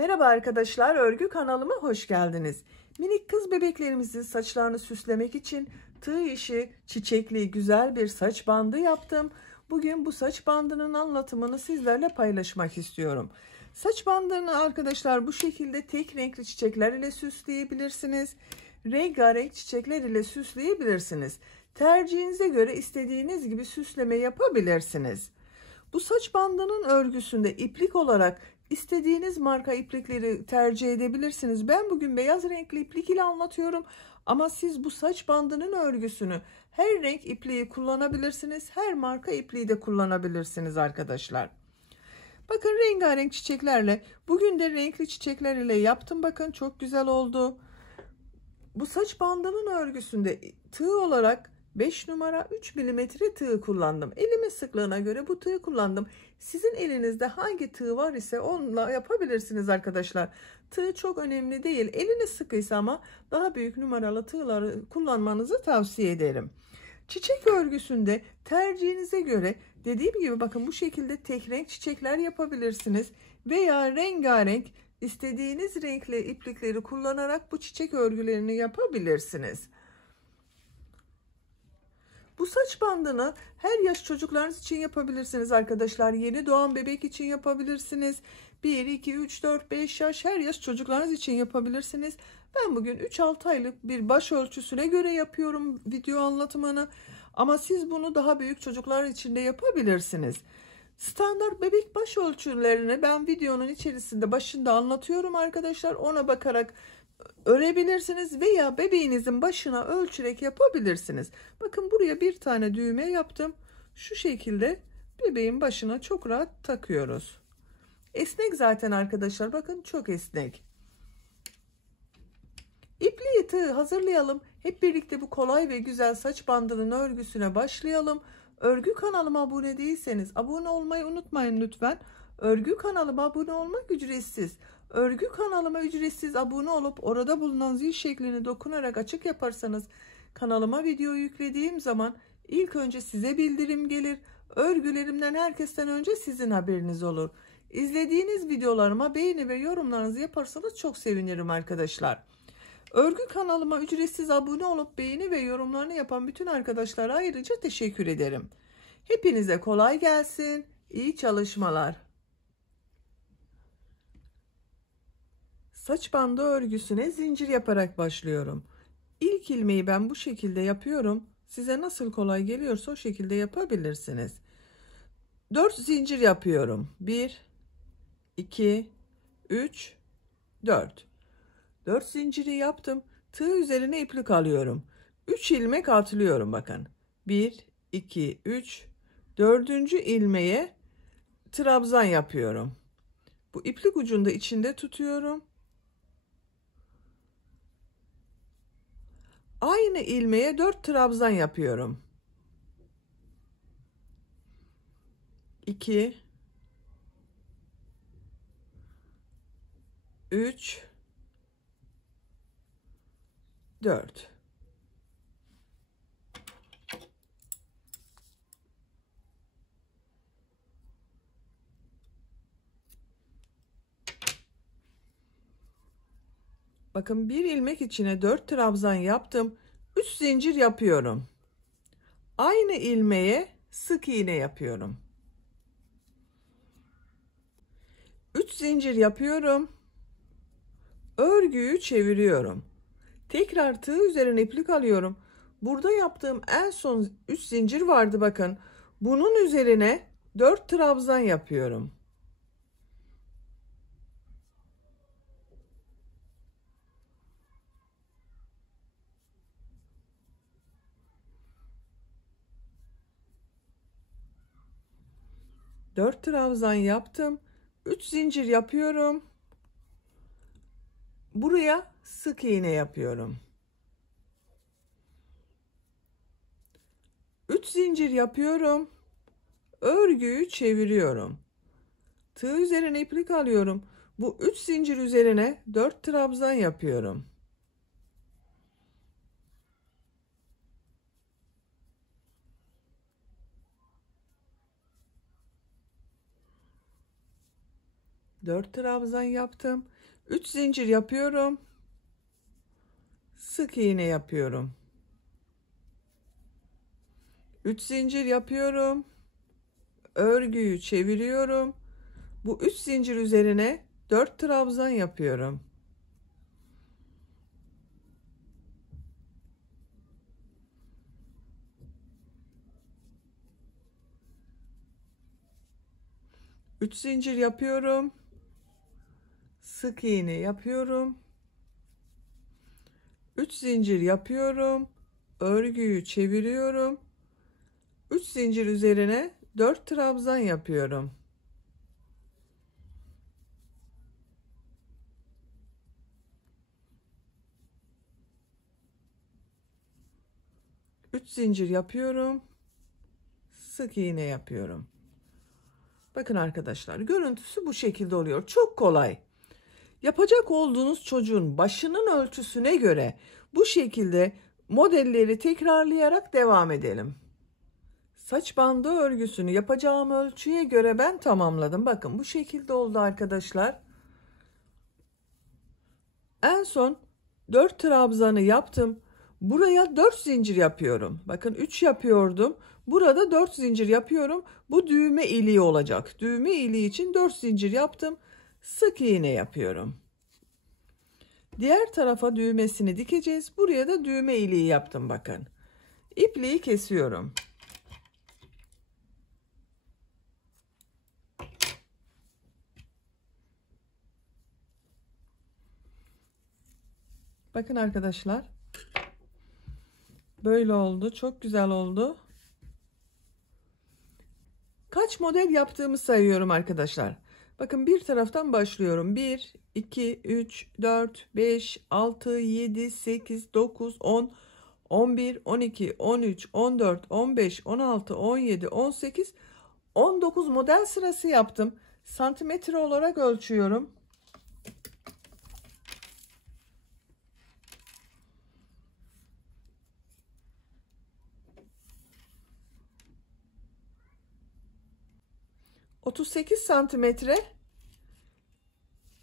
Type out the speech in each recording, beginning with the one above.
Merhaba arkadaşlar, örgü kanalıma hoş geldiniz. Minik kız bebeklerimizin saçlarını süslemek için tığ işi çiçekli güzel bir saç bandı yaptım. Bugün bu saç bandının anlatımını sizlerle paylaşmak istiyorum. Saç bandını arkadaşlar bu şekilde tek renkli çiçekler ile süsleyebilirsiniz. Rengarenk çiçekler ile süsleyebilirsiniz. Tercihinize göre istediğiniz gibi süsleme yapabilirsiniz. Bu saç bandının örgüsünde iplik olarak istediğiniz marka iplikleri tercih edebilirsiniz. Ben bugün beyaz renkli iplik ile anlatıyorum. Ama siz bu saç bandının örgüsünü her renk ipliği kullanabilirsiniz. Her marka ipliği de kullanabilirsiniz arkadaşlar. Bakın rengarenk çiçeklerle. Bugün de renkli çiçekler ile yaptım. Bakın çok güzel oldu. Bu saç bandının örgüsünde tığ olarak 5 numara 3 milimetre tığ kullandım. Elimin sıklığına göre bu tığı kullandım. Sizin elinizde hangi tığ var ise onunla yapabilirsiniz arkadaşlar. Tığ çok önemli değil. Eliniz sıkıysa ama daha büyük numaralı tığları kullanmanızı tavsiye ederim. Çiçek örgüsünde tercihinize göre dediğim gibi bakın bu şekilde tek renk çiçekler yapabilirsiniz. Veya rengarenk istediğiniz renkli iplikleri kullanarak bu çiçek örgülerini yapabilirsiniz. Bu saç bandını her yaş çocuklarınız için yapabilirsiniz arkadaşlar. Yeni doğan bebek için yapabilirsiniz. 1, 2, 3, 4, 5 yaş her yaş çocuklarınız için yapabilirsiniz. Ben bugün 3-6 aylık bir baş ölçüsüne göre yapıyorum video anlatımını. Ama siz bunu daha büyük çocuklar için de yapabilirsiniz. Standart bebek baş ölçülerini ben videonun içerisinde başında anlatıyorum arkadaşlar. Ona bakarak örebilirsiniz veya bebeğinizin başına ölçerek yapabilirsiniz. Bakın buraya bir tane düğme yaptım. Şu şekilde bebeğin başına çok rahat takıyoruz. Esnek zaten arkadaşlar. Bakın çok esnek. İpliği tığ hazırlayalım. Hep birlikte bu kolay ve güzel saç bandının örgüsüne başlayalım. Örgü kanalıma abone değilseniz abone olmayı unutmayın lütfen. Örgü kanalıma abone olmak ücretsiz. Örgü kanalıma ücretsiz abone olup orada bulunan zil şeklini dokunarak açık yaparsanız kanalıma video yüklediğim zaman ilk önce size bildirim gelir. Örgülerimden herkesten önce sizin haberiniz olur. İzlediğiniz videolarıma beğeni ve yorumlarınızı yaparsanız çok sevinirim arkadaşlar. Örgü kanalıma ücretsiz abone olup beğeni ve yorumlarını yapan bütün arkadaşlara ayrıca teşekkür ederim. Hepinize kolay gelsin. İyi çalışmalar. Saç bandı örgüsüne zincir yaparak başlıyorum. İlk ilmeği ben bu şekilde yapıyorum. Size nasıl kolay geliyorsa o şekilde yapabilirsiniz. 4 zincir yapıyorum. 1, 2, 3, 4. 4 zinciri yaptım. Tığ üzerine iplik alıyorum. 3 ilmek atlıyorum bakın. 1, 2, 3. 4. ilmeğe trabzan yapıyorum. Bu iplik ucunu da içinde tutuyorum. Aynı ilmeğe 4 trabzan yapıyorum. 2, 3, 4. Bakın bir ilmek içine 4 trabzan yaptım. 3 zincir yapıyorum. Aynı ilmeğe sık iğne yapıyorum. 3 zincir yapıyorum. Örgüyü çeviriyorum. Tekrar tığ üzerine iplik alıyorum. Burada yaptığım en son 3 zincir vardı bakın. Bunun üzerine 4 trabzan yapıyorum. Dört trabzan yaptım. 3 zincir yapıyorum. Buraya sık iğne yapıyorum. 3 zincir yapıyorum. Örgüyü çeviriyorum. Tığ üzerine iplik alıyorum. Bu 3 zincir üzerine 4 trabzan yapıyorum. 4 trabzan yaptım. 3 zincir yapıyorum. Sık iğne yapıyorum. 3 zincir yapıyorum. Örgüyü çeviriyorum. Bu 3 zincir üzerine 4 trabzan yapıyorum. Üç zincir yapıyorum. Sık iğne yapıyorum. 3 zincir yapıyorum. Örgüyü çeviriyorum. 3 zincir üzerine 4 trabzan yapıyorum. Üç zincir yapıyorum. Sık iğne yapıyorum. Bakın arkadaşlar, görüntüsü bu şekilde oluyor. Çok kolay. Yapacak olduğunuz çocuğun başının ölçüsüne göre bu şekilde modelleri tekrarlayarak devam edelim. Saç bandı örgüsünü yapacağım ölçüye göre ben tamamladım. Bakın bu şekilde oldu arkadaşlar. En son 4 trabzanı yaptım. Buraya 4 zincir yapıyorum. Bakın 3 yapıyordum. Burada 4 zincir yapıyorum. Bu düğme iliği olacak. Düğme iliği için 4 zincir yaptım. Sık iğne yapıyorum. Diğer tarafa düğmesini dikeceğiz. Buraya da düğme iliği yaptım bakın. İpliği kesiyorum. Bakın arkadaşlar. Böyle oldu. Çok güzel oldu. Kaç model yaptığımı sayıyorum arkadaşlar. Bakın bir taraftan başlıyorum. 1, 2, 3, 4, 5, 6, 7, 8, 9, 10, 11, 12, 13, 14, 15, 16, 17, 18, 19 model sırası yaptım. Santimetre olarak ölçüyorum. ...38 santimetre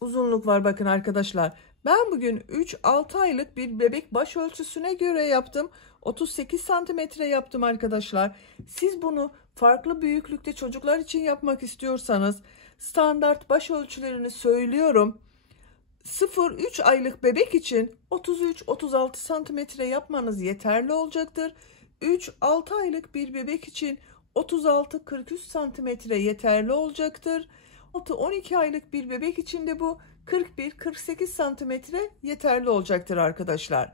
uzunluk var bakın arkadaşlar. Ben bugün 3-6 aylık bir bebek baş ölçüsüne göre yaptım. 38 santimetre yaptım arkadaşlar. Siz bunu farklı büyüklükte çocuklar için yapmak istiyorsanız standart baş ölçülerini söylüyorum. 0-3 aylık bebek için 33-36 santimetre yapmanız yeterli olacaktır. 3-6 aylık bir bebek için 36-43 santimetre yeterli olacaktır. 6-12 aylık bir bebek için de bu 41-48 santimetre yeterli olacaktır arkadaşlar.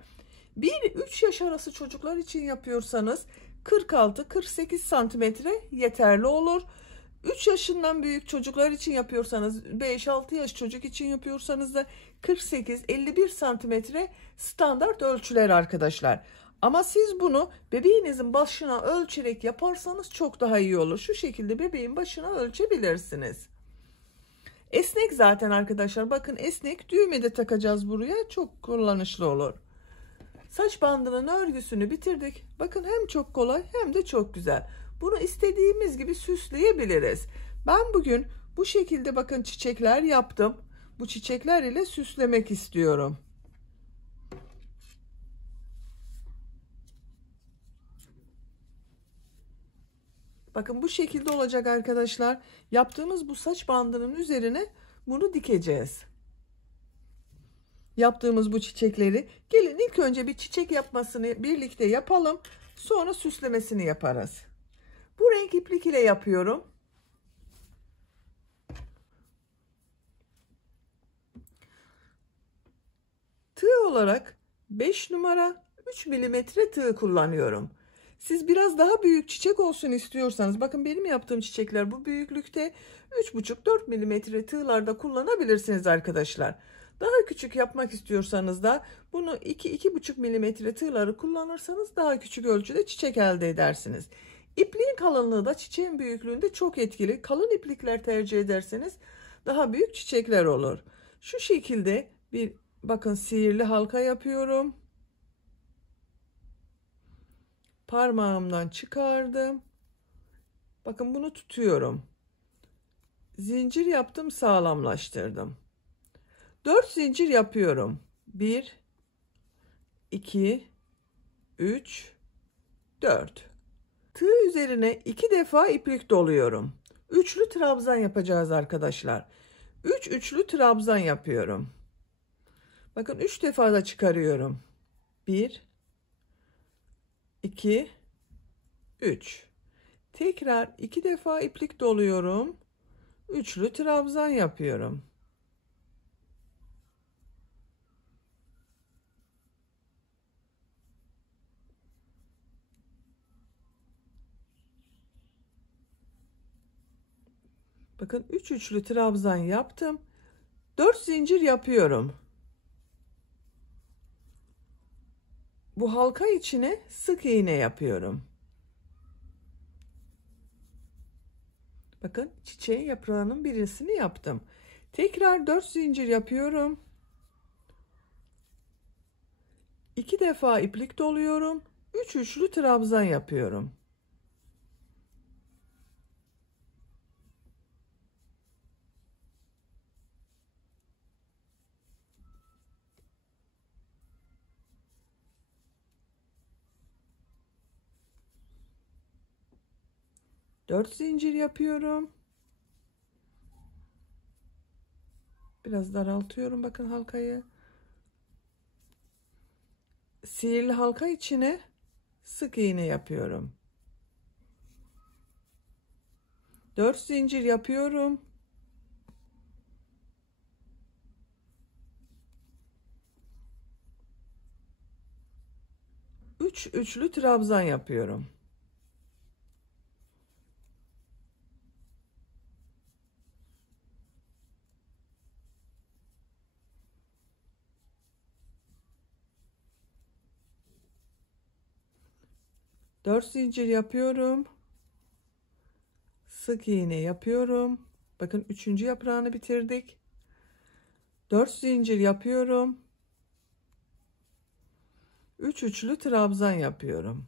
1-3 yaş arası çocuklar için yapıyorsanız 46-48 santimetre yeterli olur. 3 yaşından büyük çocuklar için yapıyorsanız, 5-6 yaş çocuk için yapıyorsanız da 48-51 santimetre standart ölçüler arkadaşlar. Ama siz bunu bebeğinizin başına ölçerek yaparsanız çok daha iyi olur. Şu şekilde bebeğin başına ölçebilirsiniz. Esnek zaten arkadaşlar. Bakın esnek, düğme de takacağız buraya. Çok kullanışlı olur. Saç bandının örgüsünü bitirdik. Bakın hem çok kolay hem de çok güzel. Bunu istediğimiz gibi süsleyebiliriz. Ben bugün bu şekilde bakın çiçekler yaptım. Bu çiçekler ile süslemek istiyorum. Bakın bu şekilde olacak arkadaşlar. Yaptığımız bu saç bandının üzerine bunu dikeceğiz. Yaptığımız bu çiçekleri, gelin ilk önce bir çiçek yapmasını birlikte yapalım. Sonra süslemesini yaparız. Bu renk iplik ile yapıyorum. Tığ olarak 5 numara 3 milimetre tığ kullanıyorum. Siz biraz daha büyük çiçek olsun istiyorsanız, bakın benim yaptığım çiçekler bu büyüklükte, 3,5-4 milimetre tığlarda kullanabilirsiniz arkadaşlar. Daha küçük yapmak istiyorsanız da bunu 2-2,5 milimetre tığları kullanırsanız daha küçük ölçüde çiçek elde edersiniz. İpliğin kalınlığı da çiçeğin büyüklüğünde çok etkili. Kalın iplikler tercih ederseniz daha büyük çiçekler olur. Şu şekilde bir bakın sihirli halka yapıyorum. Parmağımdan çıkardım. Bakın bunu tutuyorum. zincir yaptım, sağlamlaştırdım. 4 zincir yapıyorum. 1 2 3 4. Tığ üzerine 2 defa iplik doluyorum. Üçlü trabzan yapacağız arkadaşlar. 3 üçlü trabzan yapıyorum. Bakın 3 defa da çıkarıyorum. 1 2 3. Tekrar 2 defa iplik doluyorum. Üçlü trabzan yapıyorum. Bakın 3 üçlü trabzan yaptım. 4 zincir yapıyorum. Bu halka içine sık iğne yapıyorum. Bakın çiçeğin yaprağının birisini yaptım. Tekrar 4 zincir yapıyorum. 2 defa iplik doluyorum. 3 üçlü trabzan yapıyorum. Dört zincir yapıyorum. Biraz daraltıyorum bakın halkayı. Sihirli halka içine sık iğne yapıyorum. 4 zincir yapıyorum. 3 üçlü trabzan yapıyorum. Dört zincir yapıyorum. Sık iğne yapıyorum. Bakın üçüncü yaprağını bitirdik. 4 zincir yapıyorum. 3 üçlü trabzan yapıyorum.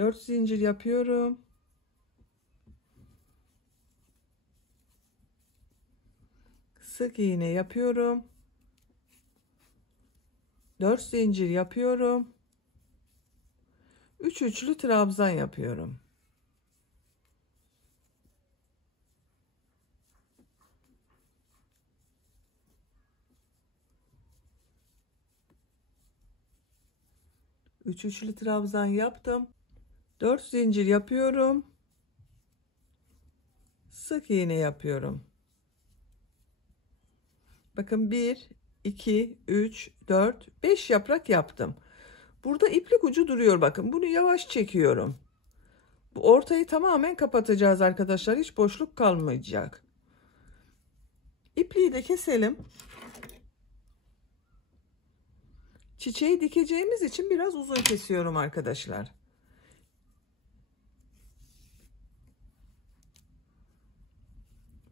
Dört zincir yapıyorum. Sık iğne yapıyorum. 4 zincir yapıyorum. 3 üçlü trabzan yapıyorum. Üç üçlü trabzan yaptım. 4 zincir yapıyorum. Sık iğne yapıyorum. Bakın 1 2 3 4 5 yaprak yaptım. Burada iplik ucu duruyor, bakın bunu yavaş çekiyorum. Bu ortayı tamamen kapatacağız arkadaşlar, hiç boşluk kalmayacak. İpliği de keselim. Çiçeği dikeceğimiz için biraz uzun kesiyorum arkadaşlar.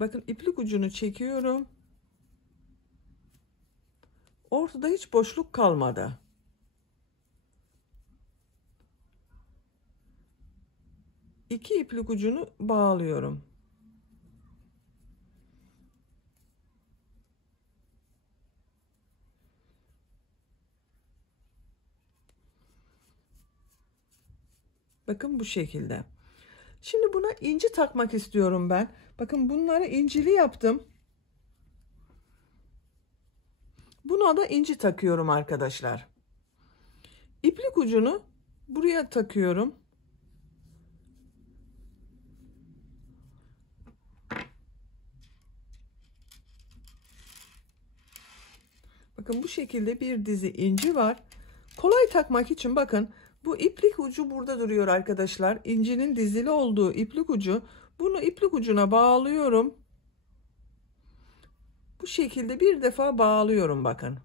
Bakın iplik ucunu çekiyorum. Ortada hiç boşluk kalmadı. İki iplik ucunu bağlıyorum. Bakın bu şekilde. Şimdi buna inci takmak istiyorum ben. Bakın bunları incili yaptım. Buna da inci takıyorum arkadaşlar. İplik ucunu buraya takıyorum. Bakın bu şekilde bir dizi inci var. Kolay takmak için bakın bu iplik ucu burada duruyor arkadaşlar. İncinin dizili olduğu iplik ucu. Bunu iplik ucuna bağlıyorum. Bu şekilde bir defa bağlıyorum bakın.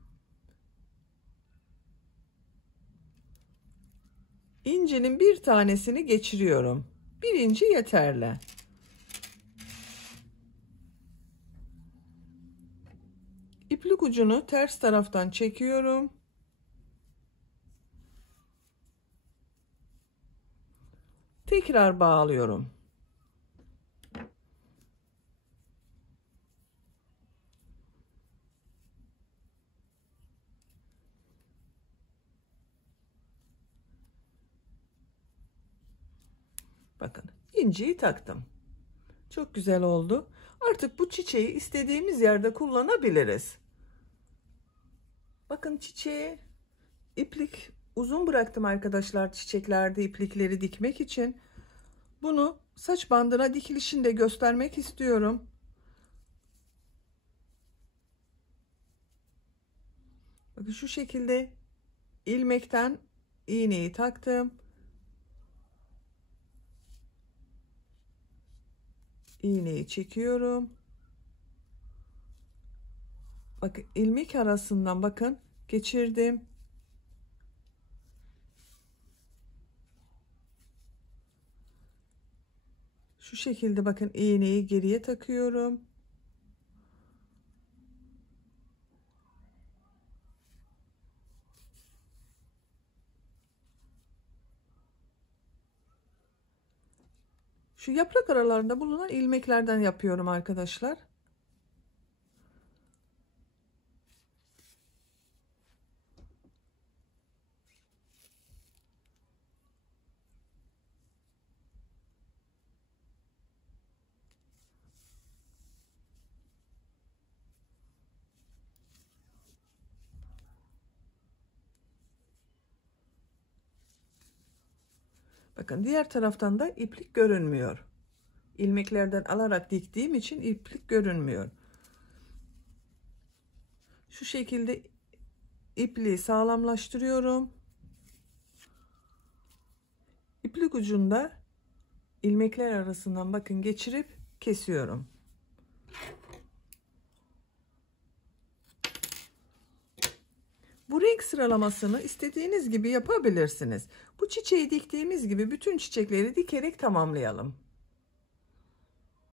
İncinin bir tanesini geçiriyorum. Bir inci yeterli. İplik ucunu ters taraftan çekiyorum. Tekrar bağlıyorum. Bakın, inciyi taktım. Çok güzel oldu. Artık bu çiçeği istediğimiz yerde kullanabiliriz. Bakın, çiçeği iplik uzun bıraktım arkadaşlar, çiçeklerde iplikleri dikmek için. Bunu saç bandına dikilişini de göstermek istiyorum. Bakın, şu şekilde ilmekten iğneyi taktım. İğneyi çekiyorum. Bakın, ilmek arasından bakın geçirdim. Şu şekilde bakın, iğneyi geriye takıyorum. Şu yaprak aralarında bulunan ilmeklerden yapıyorum arkadaşlar. Bakın, diğer taraftan da iplik görünmüyor. İlmeklerden alarak diktiğim için iplik görünmüyor. Şu şekilde ipliği sağlamlaştırıyorum. İplik ucunda ilmekler arasından bakın geçirip kesiyorum. Bu renk sıralamasını istediğiniz gibi yapabilirsiniz. Bu çiçeği diktiğimiz gibi bütün çiçekleri dikerek tamamlayalım.